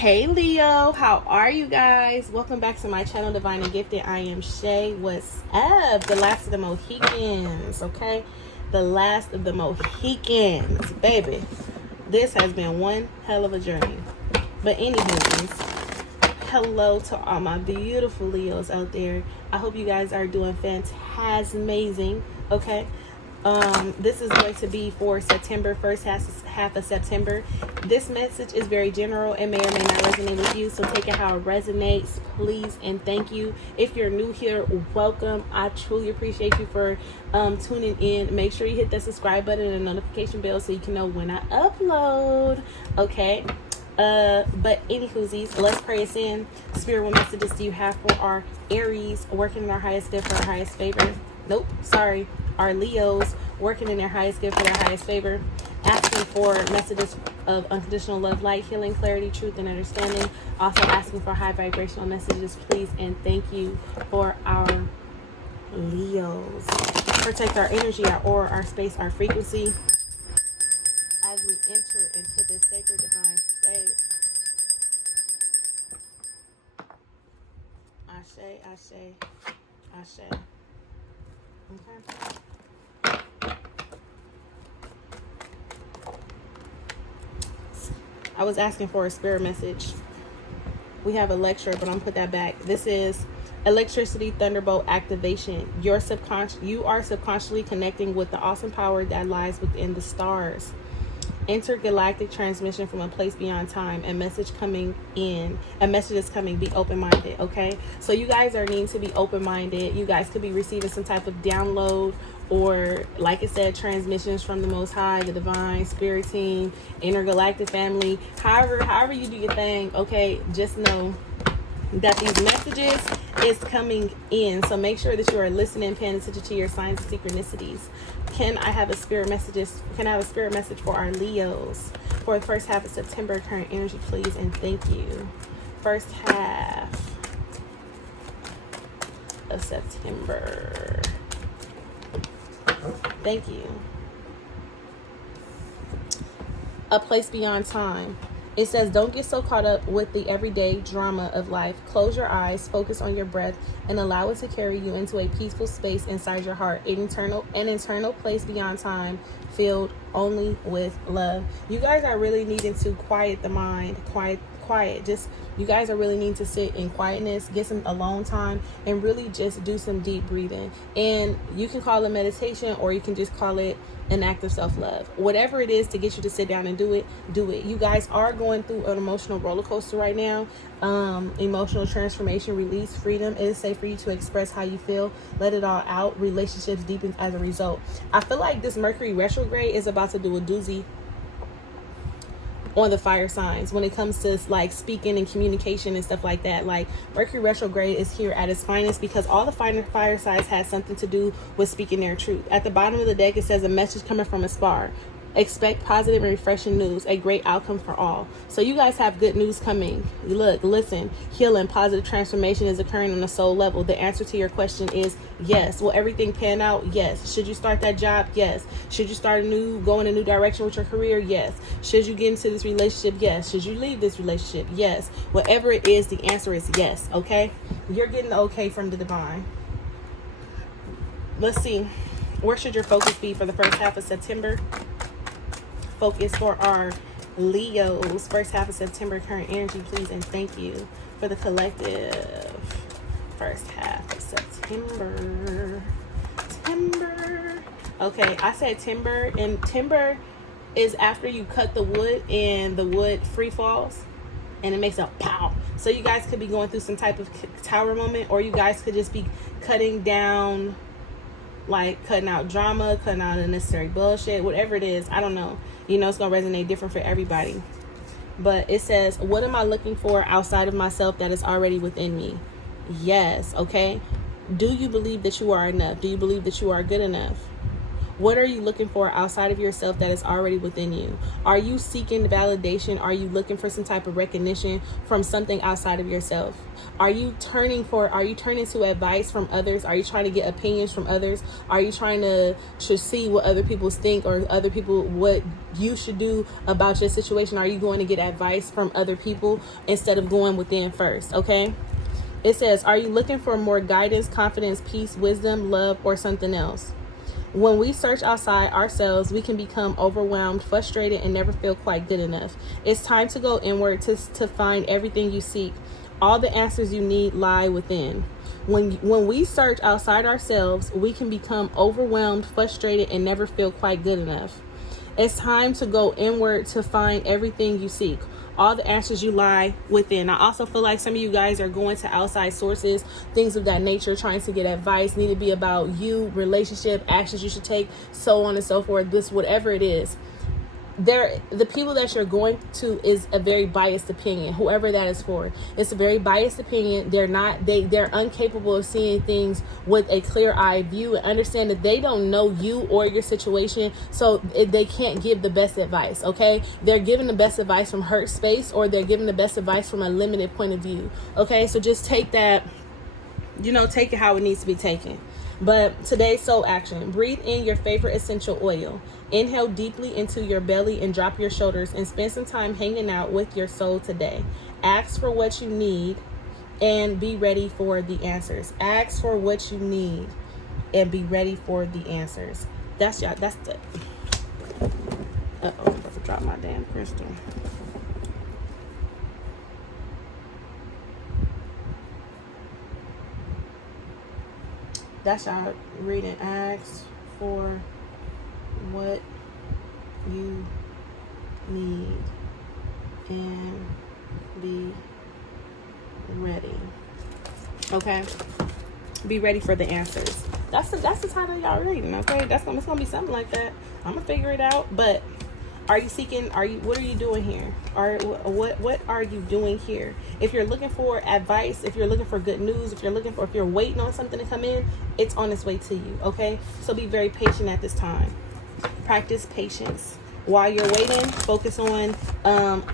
Hey Leo, how are you guys? Welcome back to my channel, Divine and Gifted. I am Shay. What's up? The last of the Mohicans, okay? The last of the Mohicans, baby. This has been one hell of a journey. But anyways, hello to all my beautiful Leos out there. I hope you guys are doing fantastic, okay? This is going to be for September, first half of September. This message is very general and may or may not resonate with you, so take it how it resonates, please and thank you. If you're new here, welcome. I truly appreciate you for tuning in. Make sure you hit the subscribe button and notification bell so you can know when I upload, okay? But anywhoosies, let's pray us in. Spirit, what messages do you have for our Aries working in our highest good for our highest favor? Our Leos working in their highest good for their highest favor, asking for messages of unconditional love, light, healing, clarity, truth, and understanding. Also asking for high vibrational messages, please and thank you for our Leos. Protect our energy, our aura, our space, our frequency as we enter into this sacred divine space. Ashe, ashe, ashe. Okay. I was asking for a spirit message. We have a lecture, but I'm gonna put that back. This is electricity thunderbolt activation. You are subconsciously connecting with the awesome power that lies within the stars. Intergalactic transmission from a place beyond time. A message is coming. Be open-minded, okay? So you guys are needing to be open-minded. You guys could be receiving some type of download, or like I said, transmissions from the Most High, the Divine, Spirit Team, Intergalactic Family. However you do your thing, okay? Just know that these messages is coming in. So make sure that you are listening, paying attention to your signs and synchronicities. Can I have a spirit message for our Leos for the first half of September? Current energy, please and thank you. First half of September. Thank you. A place beyond time. It says, don't get so caught up with the everyday drama of life. Close your eyes, focus on your breath, and allow it to carry you into a peaceful space inside your heart. An eternal place beyond time, filled only with love. You guys are really needing to quiet the mind, quiet. You guys are really needing to sit in quietness, get some alone time, and really just do some deep breathing. And you can call it meditation, or you can just call it an act of self-love. Whatever it is to get you to sit down and do it. You guys are going through an emotional roller coaster right now. Emotional transformation, release, freedom. It is safe for you to express how you feel. Let it all out. Relationships deepen as a result. I feel like this Mercury retrograde is about to do a doozy on the fire signs when it comes to like speaking and communication and stuff like that. Like Mercury retrograde is here at its finest because all the fire signs has something to do with speaking their truth. At the bottom of the deck, it says a message coming from a star. Expect positive and refreshing news, a great outcome for all. So you guys have good news coming. Look, listen, healing, positive transformation is occurring on a soul level. The answer to your question is yes. Will everything pan out? Yes. Should you start that job? Yes. Should you go in a new direction with your career? Yes. Should you get into this relationship? Yes. Should you leave this relationship? Yes. Whatever it is, the answer is yes, okay? You're getting the okay from the divine. Let's see. Where should your focus be for the first half of September? Focus for our Leos, first half of September, current energy, please and thank you for the collective first half of September. Timber. Okay, I said timber, and timber is after you cut the wood and the wood free falls and it makes a pow. So you guys could be going through some type of tower moment, or you guys could just be cutting down, like cutting out drama, cutting out unnecessary bullshit, whatever it is. I don't know. You know, it's going to resonate different for everybody. But it says, what am I looking for outside of myself that is already within me? Yes, okay? Do you believe that you are enough? Do you believe that you are good enough? What are you looking for outside of yourself that is already within you? Are you seeking validation? Are you looking for some type of recognition from something outside of yourself? Are you turning to advice from others? Are you trying to get opinions from others? Are you trying to see what other people think, or other people what you should do about your situation? Are you going to get advice from other people instead of going within first? Okay. It says, are you looking for more guidance, confidence, peace, wisdom, love, or something else? When we search outside ourselves, we can become overwhelmed, frustrated, and never feel quite good enough. It's time to go inward to find everything you seek. All the answers you need lie within. When we search outside ourselves, we can become overwhelmed, frustrated, and never feel quite good enough. It's time to go inward to find everything you seek. All the answers you lie within. I also feel like some of you guys are going to outside sources, things of that nature, trying to get advice, need to be about you, relationship, actions you should take, so on and so forth, this, whatever it is. The people that you're going to is a very biased opinion, whoever that is for. It's a very biased opinion. They're incapable of seeing things with a clear eye view, and understand that they don't know you or your situation, so they can't give the best advice. Okay, they're giving the best advice from hurt space, or they're giving the best advice from a limited point of view. Okay, so just take that, take it how it needs to be taken. But today's soul action: breathe in your favorite essential oil. Inhale deeply into your belly and drop your shoulders, and spend some time hanging out with your soul today. Ask for what you need and be ready for the answers. Ask for what you need and be ready for the answers. That's it. I'm about to drop my damn crystal. That's y'all reading. Ask for what you need and be ready. Okay, be ready for the answers. That's the title of y'all reading. Okay, it's gonna be something like that. I'm gonna figure it out. But what are you doing here? What are you doing here? If you're looking for advice, if you're looking for good news, if you're waiting on something to come in, it's on its way to you. Okay, so be very patient at this time. Practice patience. While you're waiting, focus on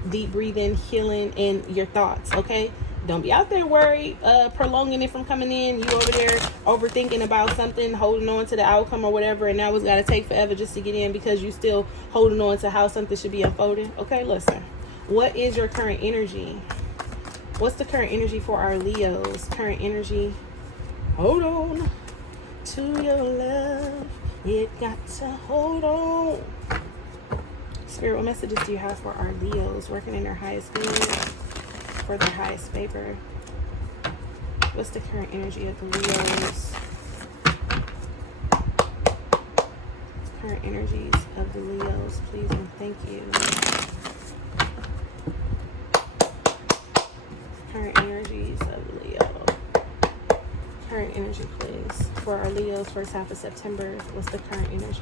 deep breathing, healing, and your thoughts. Okay, don't be out there worried, prolonging it from coming in. You over there overthinking about something, holding on to the outcome or whatever, and now it's got to take forever just to get in because you still holding on to how something should be unfolding. Okay, listen. What is your current energy? What's the current energy for our Leos? Current energy. Hold on to your love. You got to hold on. Spirit, what messages do you have for our Leos working in their highest good, for their highest favor? What's the current energy of the Leos? Current energies of the Leos, please and thank you. Current energies of Leo. Current energy, please. For our Leos, first half of September, what's the current energy?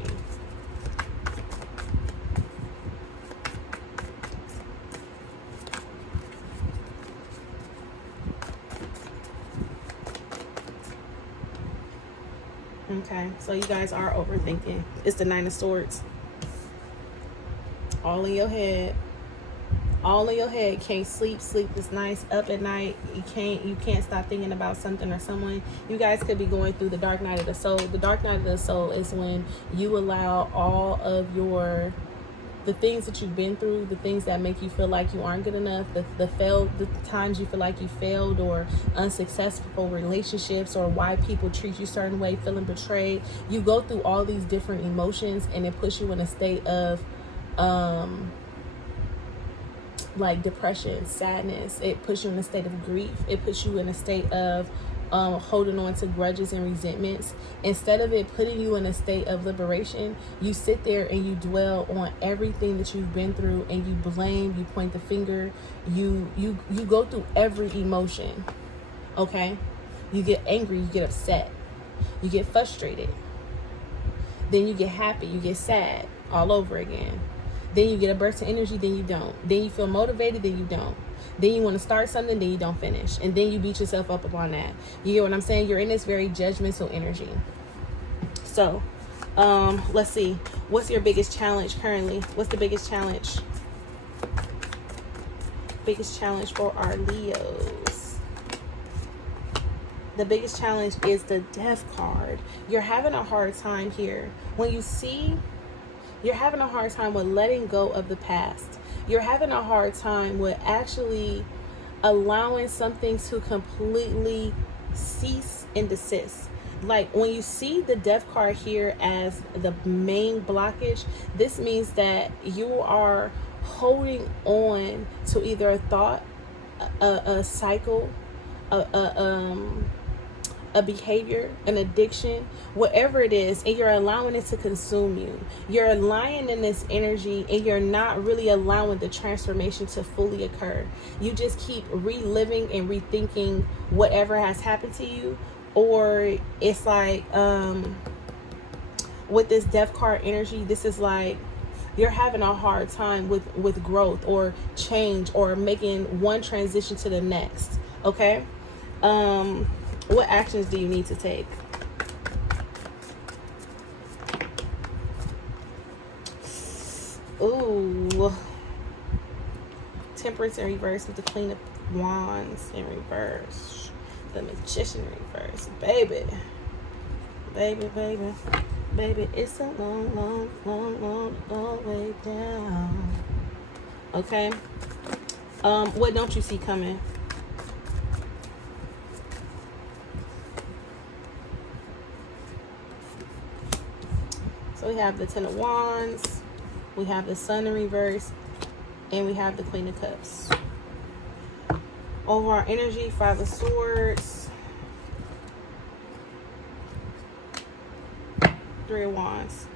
Okay, so you guys are overthinking. It's the Nine of Swords. All in your head. All in your head. Can't sleep. Sleep is nice. Up at night. You can't stop thinking about something or someone. You guys could be going through the dark night of the soul. The dark night of the soul is when you allow all of the things that you've been through, the things that make you feel like you aren't good enough, the times you feel like you failed, or unsuccessful relationships, or why people treat you a certain way, feeling betrayed. You go through all these different emotions, and it puts you in a state of like depression, sadness. It puts you in a state of grief. It puts you in a state of holding on to grudges and resentments. Instead of it putting you in a state of liberation, you sit there and you dwell on everything that you've been through, and you blame, you point the finger, you go through every emotion. Okay, you get angry, you get upset, you get frustrated, then you get happy, you get sad, all over again. Then you get a burst of energy, then you don't. Then you feel motivated, then you don't. Then you want to start something, then you don't finish. And then you beat yourself up upon that. You get what I'm saying? You're in this very judgmental energy. So Let's see. What's your biggest challenge currently? What's the biggest challenge? Biggest challenge for our Leos. The biggest challenge is the Death card. You're having a hard time here. When you see, you're having a hard time with letting go of the past. You're having a hard time with actually allowing something to completely cease and desist. Like when you see the Death card here as the main blockage, this means that you are holding on to either a thought, a cycle, a behavior, an addiction, whatever it is, and you're allowing it to consume you. You're lying in this energy and you're not really allowing the transformation to fully occur. You just keep reliving and rethinking whatever has happened to you. Or it's like with this Death card energy, this is like you're having a hard time with growth or change or making one transition to the next. Okay? What actions do you need to take? Ooh. Temperance in reverse with the Queen of Wands in reverse. The Magician in reverse. Baby, it's a long way down. Okay. What don't you see coming? So we have the Ten of Wands, we have the Sun in reverse, and we have the Queen of Cups. Over our energy, Five of Swords, Three of Wands.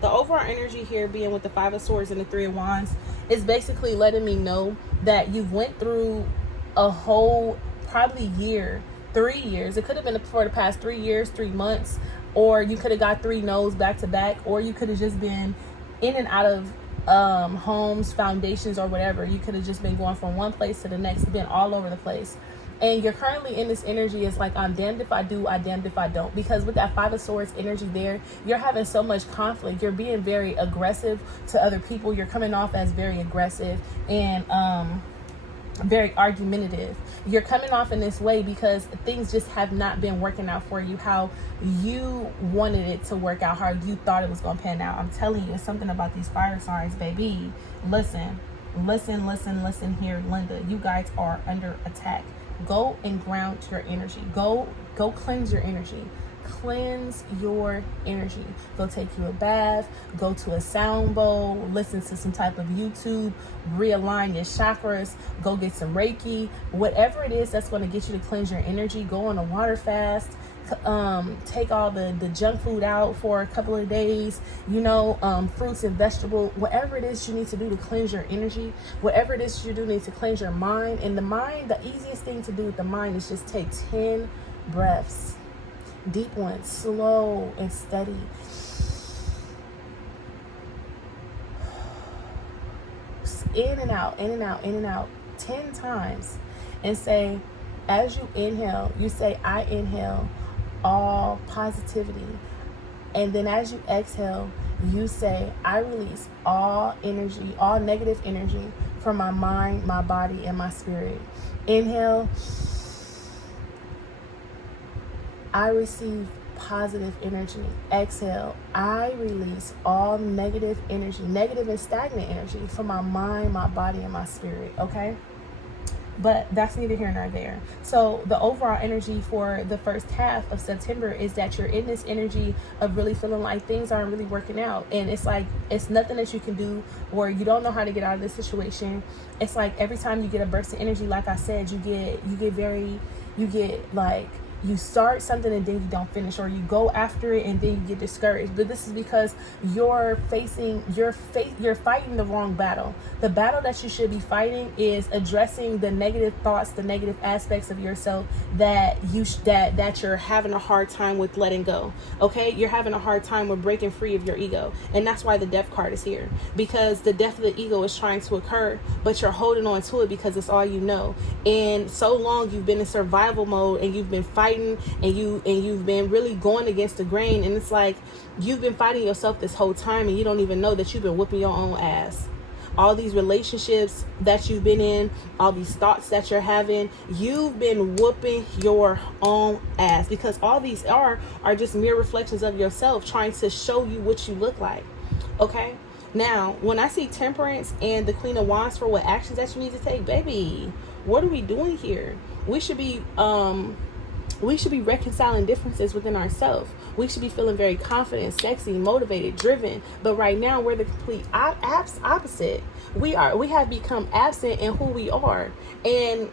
The overall energy here being with the Five of Swords and the Three of Wands is basically letting me know that you went through a whole probably year, 3 years. It could have been for the past 3 years, 3 months, or you could have got 3 no's back to back, or you could have just been in and out of homes, foundations, or whatever. You could have just been going from one place to the next, been all over the place. And you're currently in this energy. It's like, I'm damned if I do, I'm damned if I don't. Because with that Five of Swords energy there, you're having so much conflict. You're being very aggressive to other people. You're coming off as very aggressive and very argumentative. You're coming off in this way because things just have not been working out for you how you wanted it to work out, how you thought it was going to pan out. I'm telling you, it's something about these fire signs, baby. Listen here, Linda. You guys are under attack. Go and ground your energy. Go cleanse your energy. Cleanse your energy. Go take you a bath, go to a sound bowl, listen to some type of YouTube, realign your chakras, go get some Reiki, whatever it is that's going to get you to cleanse your energy. Go on a water fast. Take all the junk food out for a couple of days, fruits and vegetables, whatever it is you need to do to cleanse your energy, whatever it is you do need to cleanse your mind. And the mind, the easiest thing to do with the mind is just take 10 breaths. Deep ones, slow and steady. In and out, in and out, in and out 10 times. And say, as you inhale, you say, I inhale all positivity. And then as you exhale, you say, I release all energy, all negative energy from my mind, my body, and my spirit. Inhale. I receive positive energy. Exhale. I release all negative energy, negative and stagnant energy from my mind, my body, and my spirit. Okay? But that's neither here nor there. So the overall energy for the first half of September is that you're in this energy of really feeling like things aren't really working out. And it's like, it's nothing that you can do, or you don't know how to get out of this situation. It's like every time you get a burst of energy, like I said, you get like, you start something and then you don't finish, or you go after it and then you get discouraged. But this is because you're fighting the wrong battle. The battle that you should be fighting is addressing the negative thoughts, the negative aspects of yourself that you're having a hard time with letting go. Okay, you're having a hard time with breaking free of your ego, and that's why the Death card is here, because the death of the ego is trying to occur, but you're holding on to it because it's all you know. And so long you've been in survival mode and you've been fighting fighting and you've been really going against the grain, and it's like you've been fighting yourself this whole time and you don't even know that you've been whooping your own ass. All these relationships that you've been in, all these thoughts that you're having, you've been whooping your own ass, because all these are just mere reflections of yourself trying to show you what you look like. Okay? Now, when I see Temperance and the Queen of Wands for what actions that you need to take, baby, what are we doing here? We should be reconciling differences within ourselves. We should be feeling very confident, sexy, motivated, driven. But right now, we're the complete opposite. We have become absent in who we are. And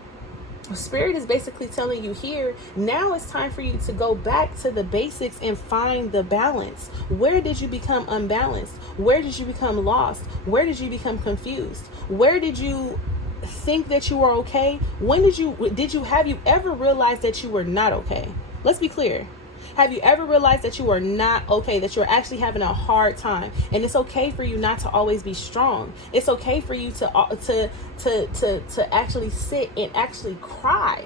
Spirit is basically telling you here, now it's time for you to go back to the basics and find the balance. Where did you become unbalanced? Where did you become lost? Where did you become confused? Where did you think that you were okay? When have you ever realized that you were not okay? Let's be clear. Have you ever realized that you are not okay, that you're actually having a hard time? And it's okay for you not to always be strong. It's okay for you to actually sit and actually cry.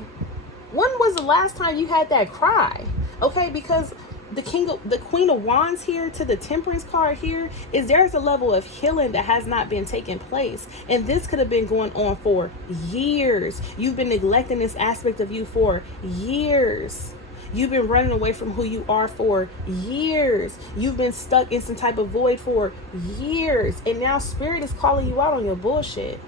When was the last time you had that cry? Okay, because the Queen of Wands here to the Temperance card here is there's a level of healing that has not been taking place, and this could have been going on for years. You've been neglecting this aspect of you for years. You've been running away from who you are for years. You've been stuck in some type of void for years, and now Spirit is calling you out on your bullshit.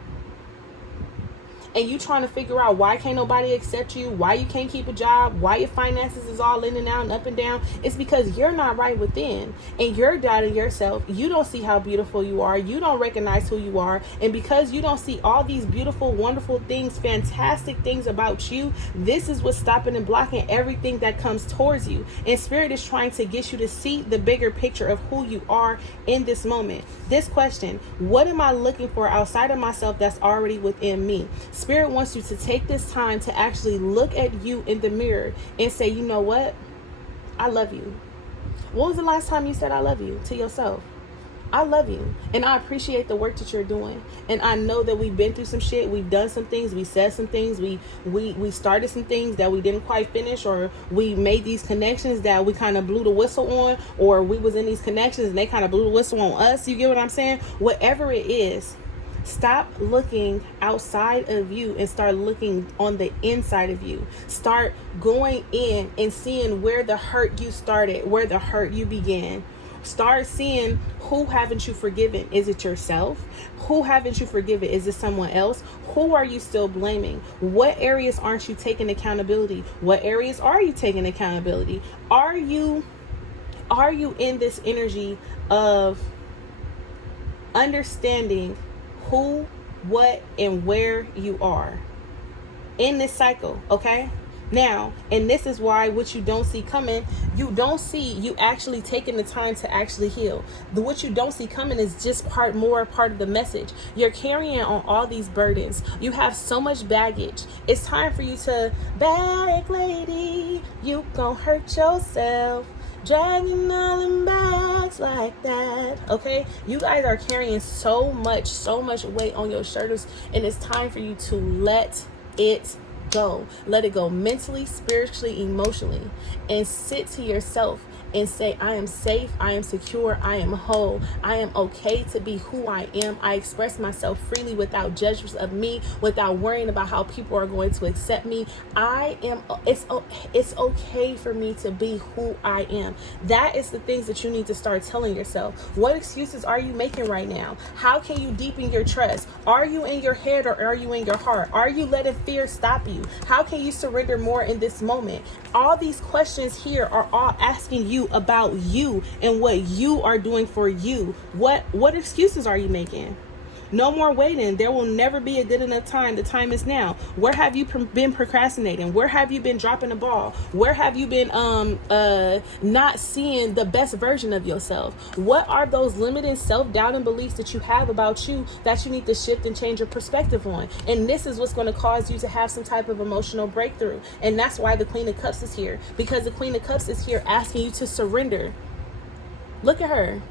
And you trying to figure out why can't nobody accept you, why you can't keep a job, why your finances is all in and out and up and down. It's because you're not right within, and you're doubting yourself. You don't see how beautiful you are. You don't recognize who you are. And because you don't see all these beautiful, wonderful things, fantastic things about you, this is what's stopping and blocking everything that comes towards you. And Spirit is trying to get you to see the bigger picture of who you are in this moment. This question, what am I looking for outside of myself that's already within me? Spirit wants you to take this time to actually look at you in the mirror and say, you know what? I love you. When was the last time you said I love you to yourself? I love you, and I appreciate the work that you're doing. And I know that we've been through some shit. We've done some things. We said some things. We started some things that we didn't quite finish, or we made these connections that we kind of blew the whistle on, or we was in these connections and they kind of blew the whistle on us. You get what I'm saying? Whatever it is, stop looking outside of you and start looking on the inside of you. Start going in and seeing where the hurt you started, where the hurt you began. Start seeing, who haven't you forgiven? Is it yourself? Who haven't you forgiven? Is it someone else? Who are you still blaming? What areas aren't you taking accountability? What areas are you taking accountability? Are you in this energy of understanding who, what, and where you are in this cycle? Okay, now, and this is why what you don't see coming, you don't see you actually taking the time to actually heal. What you don't see coming is just part of the message. You're carrying on all these burdens. You have so much baggage. It's time for you to, bag lady, you gon' hurt yourself, dragging all them bags like that. Okay, you guys are carrying so much weight on your shoulders, and it's time for you to let it go. Let it go mentally, spiritually, emotionally, and sit to yourself and say, I am safe, I am secure, I am whole, I am okay to be who I am. I express myself freely without judgments of me, without worrying about how people are going to accept me. It's okay for me to be who I am. That is the things that you need to start telling yourself. What excuses are you making right now? How can you deepen your trust? Are you in your head or are you in your heart? Are you letting fear stop you? How can you surrender more in this moment? All these questions here are all asking you about you and what you are doing for you. What excuses are you making? No more waiting. There will never be a good enough time. The time is now. Where have you been procrastinating? Where have you been dropping the ball? Where have you been not seeing the best version of yourself? What are those limiting self-doubt and beliefs that you have about you that you need to shift and change your perspective on? And this is what's going to cause you to have some type of emotional breakthrough. And that's why the Queen of Cups is here, because the Queen of Cups is here asking you to surrender. Look at her.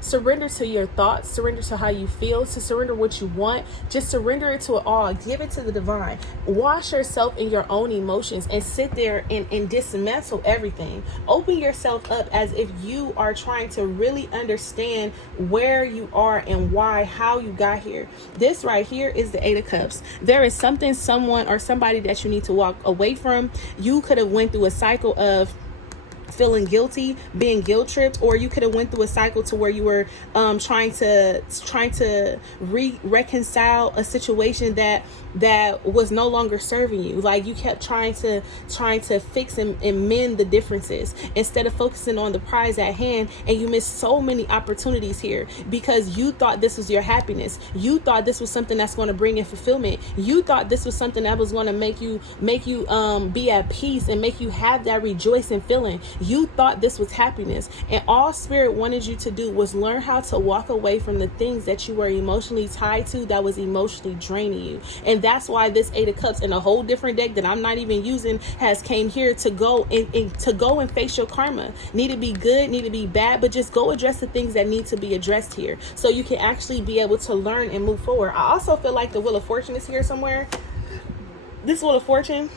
Surrender to your thoughts, surrender to how you feel, to surrender what you want. Just surrender it to it all. Give it to the divine. Wash yourself in your own emotions and sit there and dismantle everything. Open yourself up as if you are trying to really understand where you are and why, how you got here. This right here is the Eight of Cups. There is something, someone, or somebody that you need to walk away from. You could have went through a cycle of feeling guilty, being guilt tripped, or you could have went through a cycle to where you were trying to reconcile a situation that was no longer serving you. Like you kept trying to fix and mend the differences instead of focusing on the prize at hand, and you missed so many opportunities here because you thought this was your happiness. You thought this was something that's going to bring in fulfillment. You thought this was something that was going to make you be at peace and make you have that rejoicing feeling. You thought this was happiness, and all Spirit wanted you to do was learn how to walk away from the things that you were emotionally tied to that was emotionally draining you. And that's why this Eight of Cups in a whole different deck that I'm not even using has came here to go and face your karma. Need to be good, need to be bad, but just go address the things that need to be addressed here so you can actually be able to learn and move forward. I also feel like the Wheel of Fortune is here somewhere. This Wheel of Fortune,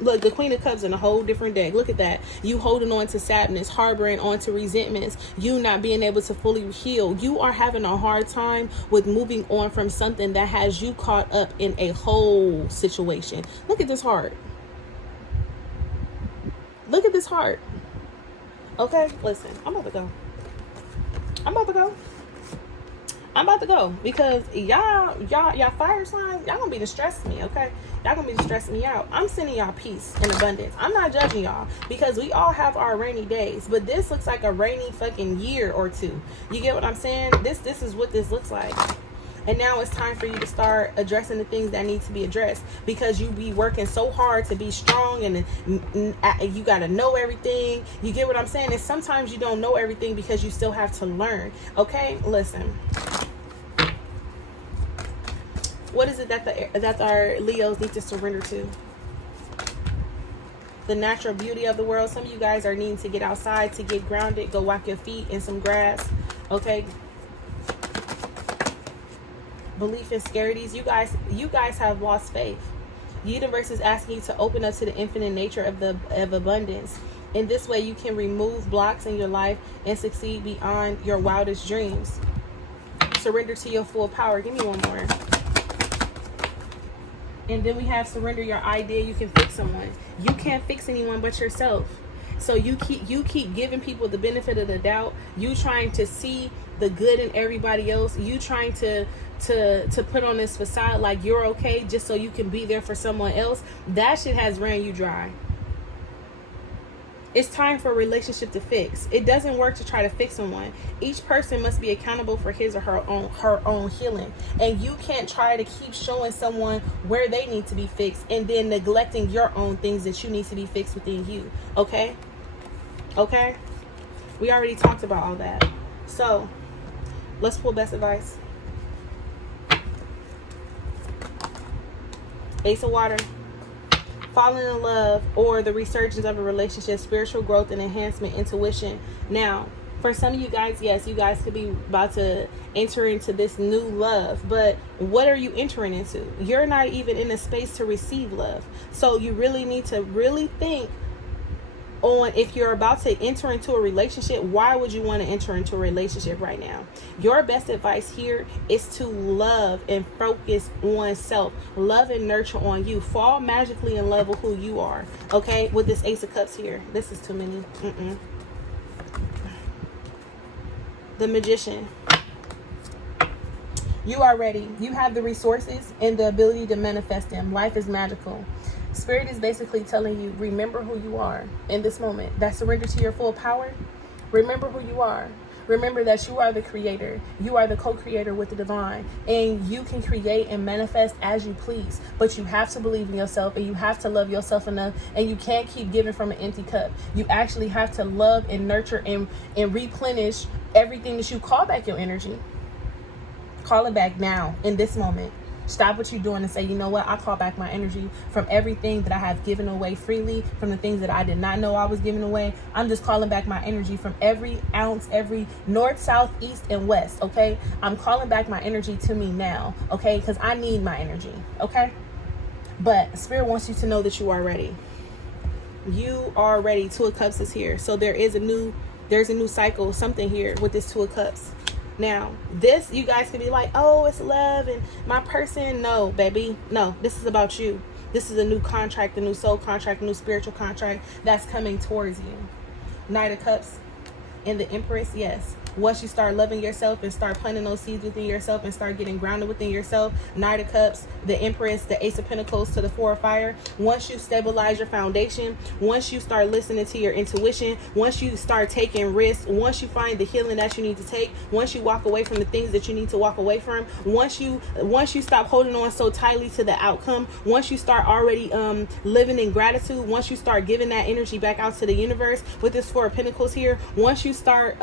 look, the Queen of Cups in a whole different deck. Look at that. You holding on to sadness, harboring on to resentments, you not being able to fully heal. You are having a hard time with moving on from something that has you caught up in a whole situation. Look at this heart. Look at this heart. Okay, listen, I'm about to go. I'm about to go because y'all fire signs, y'all gonna be distressing me, okay? Y'all gonna be stressing me out. I'm sending y'all peace and abundance. I'm not judging y'all because we all have our rainy days, but this looks like a rainy fucking year or two. You get what I'm saying? This is what this looks like. And now it's time for you to start addressing the things that need to be addressed because you be working so hard to be strong and you got to know everything. You get what I'm saying? And sometimes you don't know everything because you still have to learn. Okay, listen. What is it that our Leos need to surrender to? The natural beauty of the world. Some of you guys are needing to get outside to get grounded. Go walk your feet in some grass. Okay. Belief and scarities. You guys have lost faith. The universe is asking you to open up to the infinite nature of abundance. In this way, you can remove blocks in your life and succeed beyond your wildest dreams. Surrender to your full power. Give me one more. And then we have surrender your idea. You can fix someone. You can't fix anyone but yourself. So you keep giving people the benefit of the doubt. You trying to see the good in everybody else. You trying to put on this facade like you're okay just so you can be there for someone else. That shit has ran you dry. It's time for a relationship to fix. It doesn't work to try to fix someone. Each person must be accountable for his or her own healing. And you can't try to keep showing someone where they need to be fixed and then neglecting your own things that you need to be fixed within you. Okay? Okay? We already talked about all that. So, let's pull best advice. Ace of Water. Falling in love or the resurgence of a relationship, spiritual growth and enhancement, intuition. Now, for some of you guys, yes, you guys could be about to enter into this new love, but what are you entering into? You're not even in a space to receive love. So you really need to really think on if you're about to enter into a relationship, why would you want to enter into a relationship right now? Your best advice here is to love and focus on self. Love and nurture on you. Fall magically in love with who you are. Okay, with this Ace of Cups here. This is too many. The Magician. You are ready. You have the resources and the ability to manifest them. Life is magical. Spirit is basically telling you, remember who you are in this moment. That surrender to your full power. Remember who you are. Remember that you are the creator. You are the co-creator with the divine. And you can create and manifest as you please. But you have to believe in yourself and you have to love yourself enough. And you can't keep giving from an empty cup. You actually have to love and nurture and replenish everything that you call back your energy. Call it back now in this moment. Stop what you're doing and say, you know what? I call back my energy from everything that I have given away freely, from the things that I did not know I was giving away. I'm just calling back my energy from every ounce, every north, south, east, and west, okay? I'm calling back my energy to me now, okay? Because I need my energy, okay? But Spirit wants you to know that you are ready. You are ready. Two of Cups is here. So there's a new cycle, something here with this Two of Cups. Now, this, you guys can be like, oh, it's love and my person. No, baby. No, this is about you. This is a new contract, a new soul contract, a new spiritual contract that's coming towards you. Knight of Cups and the Empress, yes. Once you start loving yourself and start planting those seeds within yourself and start getting grounded within yourself, Knight of Cups, the Empress, the Ace of Pentacles to the Four of Fire. Once you stabilize your foundation, once you start listening to your intuition, once you start taking risks, once you find the healing that you need to take, once you walk away from the things that you need to walk away from, once you stop holding on so tightly to the outcome, once you start already living in gratitude, once you start giving that energy back out to the universe with this Four of Pentacles here, once you start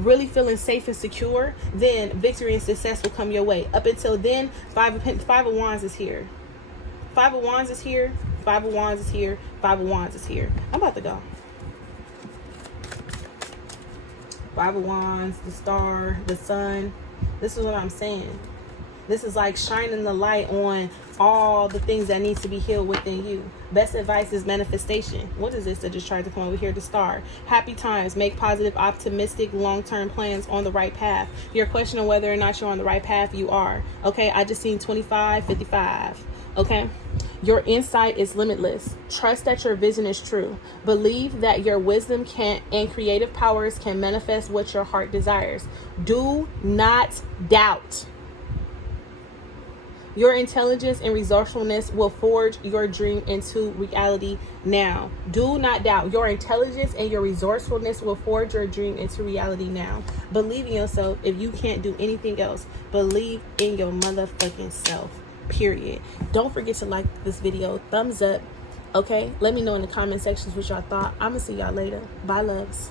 really feeling safe and secure, then victory and success will come your way. Up until then, Five of Wands is here. Five of Wands is here. Five of Wands is here. Five of Wands is here. I'm about to go. Five of Wands, the Star, the Sun. This is what I'm saying. This is like shining the light on all the things that needs to be healed within you. Best advice is manifestation. What is this that just tried to come over here? The Star. Happy times. Make positive, optimistic, long-term plans on the right path. You're questioning whether or not you're on the right path. You are. Okay, I just seen 2555. Okay, your insight is limitless. Trust that your vision is true. Believe that your wisdom and creative powers can manifest what your heart desires. Do not doubt. Your intelligence and resourcefulness will forge your dream into reality now. Do not doubt. Your intelligence and your resourcefulness will forge your dream into reality now. Believe in yourself. If you can't do anything else, believe in your motherfucking self. Period. Don't forget to like this video. Thumbs up. Okay? Let me know in the comment sections what y'all thought. I'm going to see y'all later. Bye, loves.